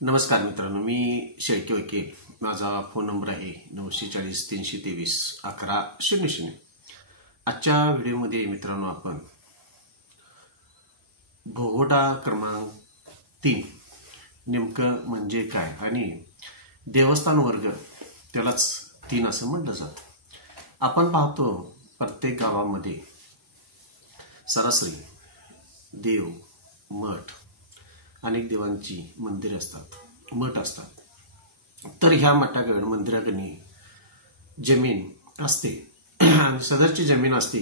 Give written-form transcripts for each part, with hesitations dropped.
नमस्कार मित्रांनो, मी शेळके वकील. माझा फोन नंबर आहे 940 323 1100. आजच्या व्हिडिओमध्ये मित्रांनो आपण भोगवटा क्रमांक 3 नेमकं म्हणजे काय आणि देवस्थान वर्ग त्यालाच 3 असं म्हटलं जातं. आपण पाहतो प्रत्येक गावामध्ये सरासरी देव, मठ, अनेक देवांची मंदिरे असतात, मठ असतात. तर ह्या मठाकडे मंदिराकडे जमीन असते आणि सदरची जमीन असते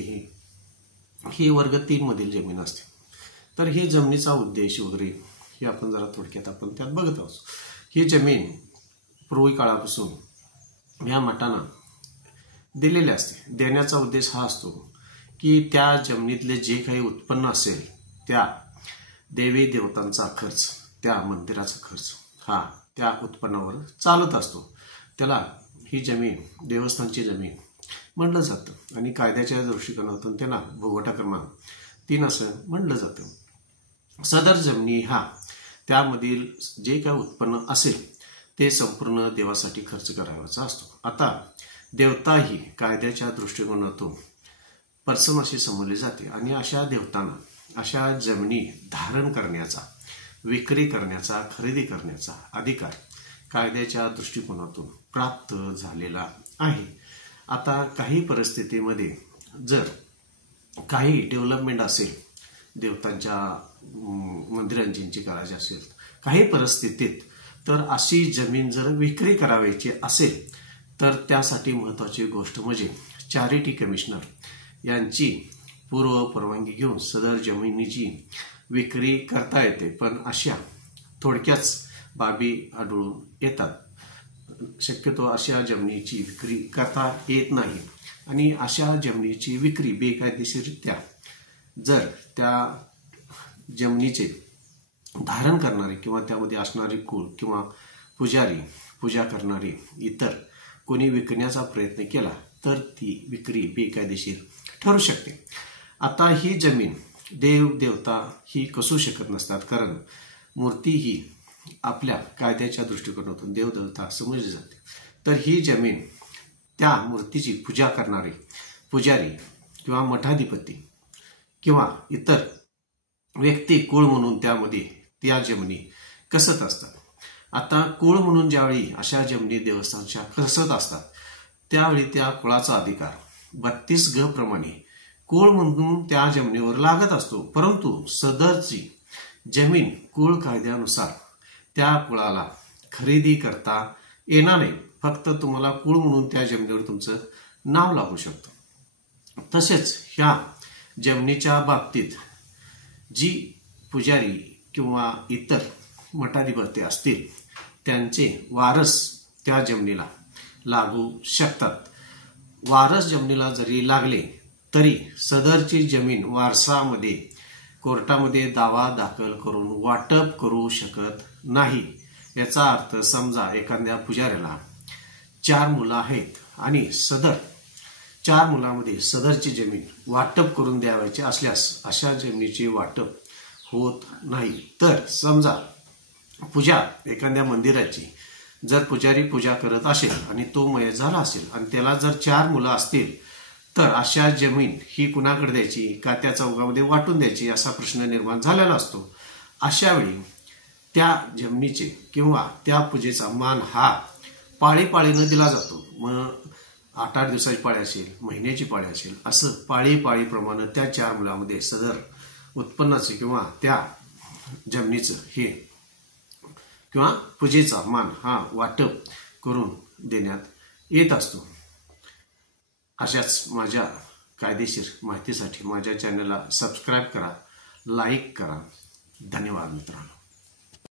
ही वर्ग 3 मधील जमीन असते. तर ही जमिनीचा उद्देश वगैरे हे आपण जरा थोडक्यात आपण त्यात बघत आहोत. ही जमीन पूर्वी काळापासून ह्या मठांना दिलेली असते. देण्याचा उद्देश हा असतो की त्या जमिनीतले जे काही उत्पन्न असेल त्या देवी देवतांचा खर्च, त्या मंदिराचा खर्च हा त्या उत्पन्नावर चालत असतो. त्याला ही जमीन देवस्थानची जमीन म्हटलं जातं आणि कायद्याच्या दृष्टिकोनातून त्याला भोगवटा क्रमांक 3 असं म्हटलं जातं. सदर जमिनी हा त्यामधील जे काही उत्पन्न असेल ते संपूर्ण देवासाठी खर्च करायचा असतो. आता देवता ही कायद्याच्या दृष्टिकोनातून पर्सन अशी समजली जाते आणि अशा देवतांना अशा जमिनी धारण करण्याचा, विक्री करण्याचा, खरेदी करण्याचा अधिकार कायद्याच्या दृष्टिकोनातून प्राप्त झालेला आहे. आता काही परिस्थितीमध्ये जर काही डेव्हलपमेंट असेल, देवतांच्या मंदिरांची करायची असेल काही परिस्थितीत, तर अशी जमीन जर विक्री करायची असेल तर त्यासाठी महत्त्वाची गोष्ट म्हणजे चॅरिटी कमिशनर यांची पूर्व परवानगी घेऊन सदर जमिनीची विक्री करता येते. पण अशा थोडक्याच बाबी आढळून येतात. शक्यतो अशा जमिनीची विक्री करता येत नाही आणि अशा जमिनीची विक्री बेकायदेशीररित्या जर त्या जमिनीचे धारण करणारे किंवा त्यामध्ये असणारे कुळ किंवा पुजारी, पूजा करणारे इतर कोणी विकण्याचा प्रयत्न केला तर ती विक्री बेकायदेशीर ठरू शकते. आता ही जमीन देव देवता ही कसू शकत नसतात, कारण मूर्ती ही आपल्या कायद्याच्या दृष्टिकोनातून देवदेवता समजली जाते. तर ही जमीन त्या मूर्तीची पूजा करणारे पुजारी किंवा मठाधिपती किंवा इतर व्यक्ती कुळ म्हणून त्यामध्ये त्या जमिनी कसत असतात. आता कुळ म्हणून ज्यावेळी अशा जमिनी देवस्थानच्या कसत असतात त्यावेळी त्या कुळाचा अधिकार 32 ग प्रमाणे कुळ म्हणून त्या जमिनीवर लागत असतो. परंतु सदरची जमीन कुळ कायद्यानुसार त्या कुळाला खरेदी करता येणार नाही. फक्त तुम्हाला कुळ म्हणून त्या जमिनीवर तुमचं नाव लागू शकतं. तसेच ह्या जमिनीच्या बाबतीत जी पुजारी किंवा इतर मठाधिपती असतील त्यांचे वारस त्या जमिनीला लागू शकतात. वारस जमिनीला जरी लागले तरी सदरची जमीन वारसामध्ये कोर्टामध्ये दावा दाखल करून वाटप करू शकत नाही. याचा अर्थ समजा एखाद्या पुजाऱ्याला 4 मुलं आहेत आणि सदर 4 मुलांमध्ये सदरची जमीन वाटप करून द्यावायची असल्यास अशा जमिनीचे वाटप होत नाही. तर समजा पूजा एखाद्या मंदिराची जर पुजारी पूजा करत असेल आणि तो मयत झाला असेल आणि त्याला जर 4 मुलं असतील तर अशा जमीन ही कुणाकडे द्यायची का त्या चौघामध्ये वाटून द्यायची असा प्रश्न निर्माण झालेला असतो. अशा वेळी त्या जमिनीचे किंवा त्या पूजेचा मान हा पाळीपाळीनं दिला जातो. मग 8-8 दिवसाची पाळी असेल, महिन्याची पाळी असेल, असं पाळीप्रमाणे त्या 4 मुलामध्ये सदर उत्पन्नाचे किंवा त्या जमिनीचं हे किंवा पूजेचा मान हा वाटप करून देण्यात येत असतो. अशाच माझ्या कायदेशीर माहितीसाठी माझ्या चॅनलला सबस्क्राईब करा, लाईक करा. धन्यवाद मित्रांनो.